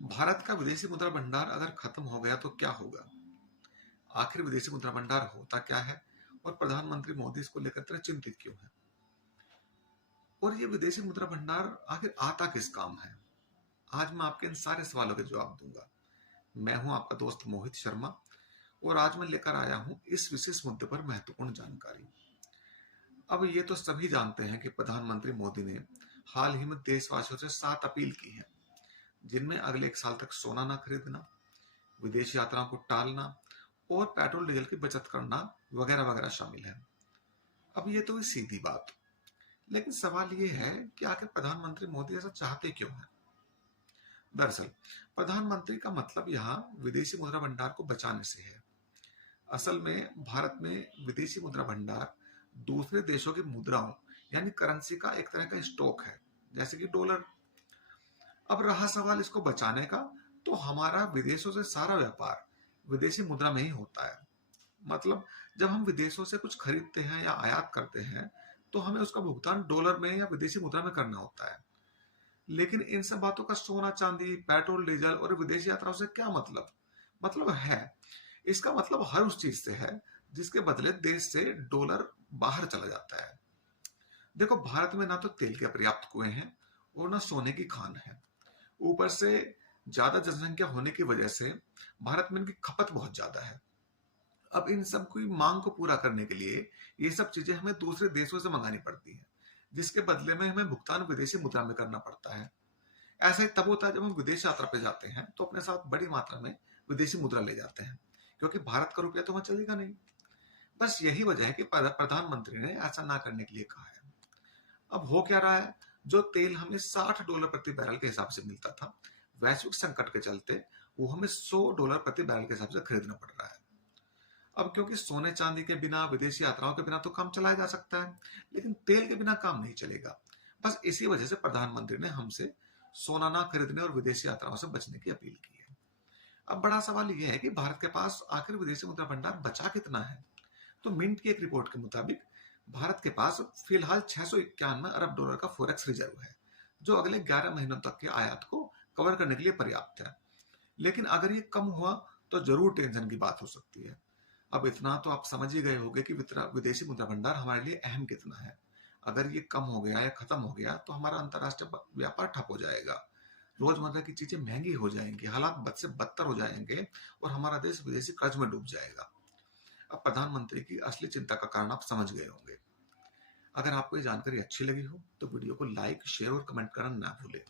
भारत का विदेशी मुद्रा भंडार अगर खत्म हो गया तो क्या होगा? आखिर विदेशी मुद्रा भंडार होता क्या है और प्रधानमंत्री मोदी इसको लेकर इतना चिंतित क्यों है? और ये विदेशी मुद्रा भंडार आखिर आता किस काम है? आज मैं आपके इन सारे सवालों के जवाब दूंगा। मैं हूं आपका दोस्त मोहित शर्मा और आज मैं लेकर आया हूं इस विशेष मुद्दे पर महत्वपूर्ण जानकारी। अब ये तो सभी जानते हैं कि प्रधानमंत्री मोदी ने हाल ही में देशवासियों से 7 अपील की है, जिनमें अगले 1 साल तक सोना ना खरीदना, विदेश यात्राओं को टालना और पेट्रोल डीजल की बचत करना वगैरह वगैरह शामिल है। अब ये तो हुई सीधी बात, लेकिन सवाल ये है कि आखिर प्रधानमंत्री मोदी ऐसा चाहते क्यों हैं? दरअसल प्रधानमंत्री का मतलब यहाँ विदेशी मुद्रा भंडार को बचाने से है। असल में भारत में विदेशी मुद्रा भंडार दूसरे देशों की मुद्राओं यानी करेंसी का एक तरह का स्टॉक है, जैसे कि डॉलर। अब रहा सवाल इसको बचाने का, तो हमारा विदेशों से सारा व्यापार विदेशी मुद्रा में ही होता है। मतलब जब हम विदेशों से कुछ खरीदते हैं या आयात करते हैं तो हमें उसका भुगतान डॉलर में या विदेशी मुद्रा में करना होता है। लेकिन इन सब बातों का सोना चांदी, पेट्रोल डीजल और विदेशी यात्राओं से क्या मतलब है? इसका मतलब हर उस चीज से है जिसके बदले देश से डॉलर बाहर चला जाता है। देखो, भारत में ना तो तेल के पर्याप्त कुएं हैं और ना सोने की खान है। ऊपर से ज्यादा जनसंख्या होने की वजह से भारत में इनकी खपत बहुत ज्यादा है। अब इन सब की मांग को पूरा करने के लिए ये सब चीजें हमें दूसरे देशों से मंगानी पड़ती हैं, जिसके बदले में हमें भुगतान विदेशी मुद्रा में करना पड़ता है। ऐसा ही तब होता है जब हम विदेश यात्रा पे जाते हैं तो अपने साथ बड़ी मात्रा में विदेशी मुद्रा ले जाते हैं, क्योंकि भारत का रुपया तो वहां चलेगा नहीं। बस यही वजह है कि प्रधानमंत्री ने ऐसा ना करने के लिए कहा है। अब हो क्या रहा है? जो तेल हमें $60 प्रति बैरल के हिसाब से मिलता था, वैश्विक संकट के चलते वो हमें $100 प्रति बैरल के हिसाब से खरीदना पड़ रहा है। अब क्योंकि सोने चांदी के बिना, विदेशी यात्राओं के बिना तो काम चलाया जा सकता है, लेकिन तेल के बिना काम नहीं चलेगा। बस इसी वजह से प्रधानमंत्री ने हमसे सोना ना खरीदने और विदेशी यात्राओं से बचने की अपील की है। अब बड़ा सवाल यह है कि भारत के पास आखिर विदेशी मुद्रा भंडार बचा कितना है? तो मिंट की एक रिपोर्ट के मुताबिक भारत के पास फिलहाल $691 अरब का फॉरेक्स रिजर्व है, जो अगले 11 महीनों तक के आयात को कवर करने के लिए पर्याप्त है। लेकिन अगर ये कम हुआ तो जरूर टेंशन की बात हो सकती है। अब इतना तो आप समझ ही गए होंगे कि विदेशी मुद्रा भंडार हमारे लिए अहम कितना है। अगर ये कम हो गया या खत्म हो गया तो हमारा अंतर्राष्ट्रीय व्यापार ठप हो जाएगा, रोजमर्रा की चीजें महंगी हो जाएंगी, हालात बद से बदतर हो जाएंगे और हमारा देश विदेशी कर्ज में डूब जाएगा। अब प्रधानमंत्री की असली चिंता का कारण आप समझ गए होंगे। अगर आपको ये जानकारी अच्छी लगी हो तो वीडियो को लाइक, शेयर और कमेंट करना ना भूलें।